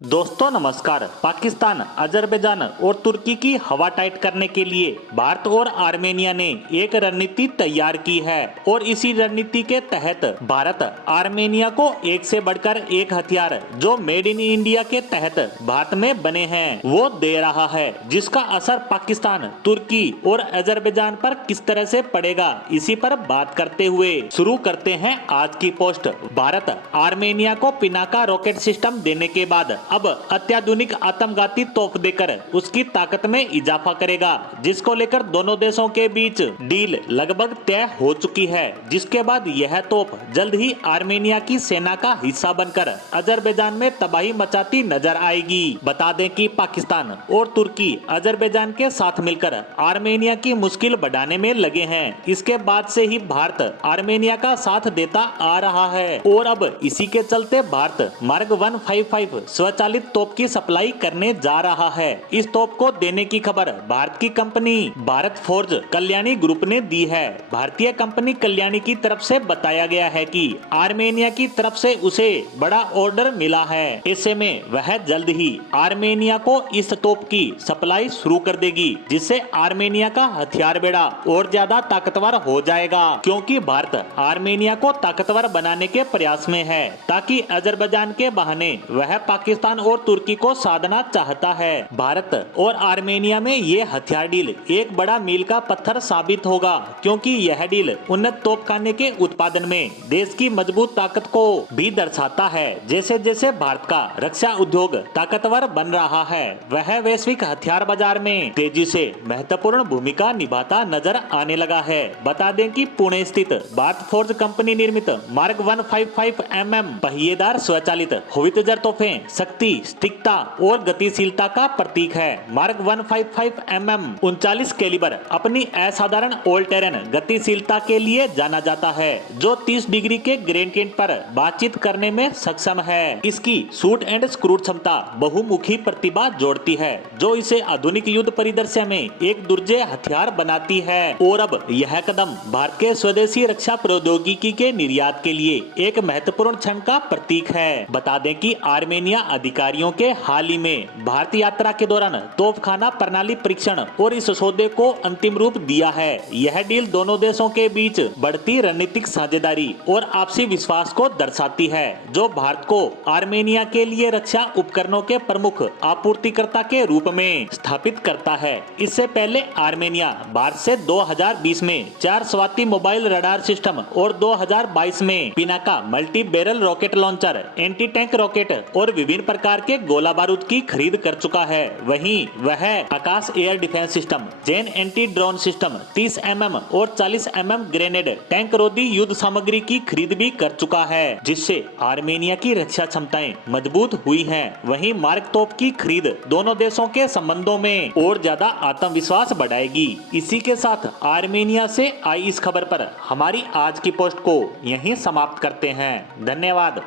दोस्तों नमस्कार। पाकिस्तान, अजरबैजान और तुर्की की हवा टाइट करने के लिए भारत और आर्मेनिया ने एक रणनीति तैयार की है और इसी रणनीति के तहत भारत आर्मेनिया को एक से बढ़कर एक हथियार जो मेड इन इंडिया के तहत भारत में बने हैं वो दे रहा है, जिसका असर पाकिस्तान, तुर्की और अजरबैजान पर किस तरह से पड़ेगा, इसी पर बात करते हुए शुरू करते हैं आज की पोस्ट। भारत आर्मेनिया को पिनाका रॉकेट सिस्टम देने के बाद अब अत्याधुनिक आत्मघाती तोप देकर उसकी ताकत में इजाफा करेगा, जिसको लेकर दोनों देशों के बीच डील लगभग तय हो चुकी है। जिसके बाद यह तोप जल्द ही आर्मेनिया की सेना का हिस्सा बनकर अजरबैजान में तबाही मचाती नजर आएगी। बता दें कि पाकिस्तान और तुर्की अजरबैजान के साथ मिलकर आर्मेनिया की मुश्किल बढ़ाने में लगे हैं। इसके बाद से ही भारत आर्मेनिया का साथ देता आ रहा है और अब इसी के चलते भारत मार्क 155 स्वचालित तोप की सप्लाई करने जा रहा है। इस तोप को देने की खबर भारत की company Bharat forge Kalyani group ने दी है। भारतीय कंपनी कल्याणी की तरफ से बताया गया है कि आर्मेनिया की तरफ से उसे बड़ा ऑर्डर मिला है। ऐसे में वह जल्द ही आर्मेनिया को इस तोप की सप्लाई शुरू कर देगी, जिससे आर्मेनिया का हथियार बेड़ा और ज्यादा ताकतवर हो जाएगा, क्योंकि भारत आर्मेनिया को ताकतवर बनाने के प्रयास में है ताकि अजरबैजान के बहाने वह पाकिस्तान और तुर्की को साधना चाहता है। भारत और आर्मेनिया में ये हथियार डील एक बड़ा मील का पत्थर साबित होगा, क्योंकि यह डील उन्नत तोपखाने के उत्पादन में देश की मजबूत ताकत को भी दर्शाता है। जैसे जैसे भारत का रक्षा उद्योग ताकतवर बन रहा है, वह वैश्विक हथियार बाजार में तेजी से महत्वपूर्ण भूमिका निभाता नजर आने लगा है। बता दें कि पुणे स्थित भारत फोर्ज कंपनी निर्मित मार्क 155 पहिएदार स्वचालित हवित्जर तोहफे शक्ति, सटीकता और गतिशीलता का प्रतीक है। मार्क 155 39 कैलिबर अपनी असाधारण ऑल टेरेन गतिशीलता के लिए जाना जाता है, जो 30 डिग्री के ग्रेडियंट पर बातचीत करने में सक्षम है। इसकी शूट एंड स्क्रू क्षमता बहुमुखी प्रतिभा जोड़ती है, जो इसे आधुनिक युद्ध परिदृश्य में एक दुर्जय हथियार बनाती है। और अब यह कदम भारत के स्वदेशी रक्षा प्रौद्योगिकी के निर्यात के लिए एक महत्वपूर्ण क्षण का प्रतीक है। बता दें कि आर्मेनिया अधिकारियों के हाल ही में भारत यात्रा के दौरान तोपखाना प्रणाली परीक्षण और इस सौदे को अंतिम रूप दिया है। यह डील दोनों देशों के बीच बढ़ती रणनीतिक साझेदारी और आपसी विश्वास को दर्शाती है, जो भारत को आर्मेनिया के लिए रक्षा उपकरणों के प्रमुख आपूर्तिकर्ता के रूप में स्थापित करता है। इससे पहले आर्मेनिया भारत से 2020 में 4 स्वाति मोबाइल रडार सिस्टम और 2022 में Pinaka multi barrel rocket launcher, anti tank rocket और विभिन्न प्रकार के गोला बारूद की खरीद कर चुका है। वहीं वह आकाश एयर डिफेंस सिस्टम, जैन एंटी ड्रोन सिस्टम, 30 और 40 ग्रेनेड टैंक रोधी युद्ध सामग्री की खरीद भी कर चुका है, जिससे आर्मेनिया की रक्षा क्षमताएं मजबूत हुई हैं। वहीं मार्क तोप की खरीद दोनों देशों के संबंधों में और ज्यादा आत्मविश्वास बढ़ाएगी। इसी के साथ आर्मेनिया से आई इस खबर पर हमारी आज की पोस्ट को यहीं समाप्त करते हैं। धन्यवाद।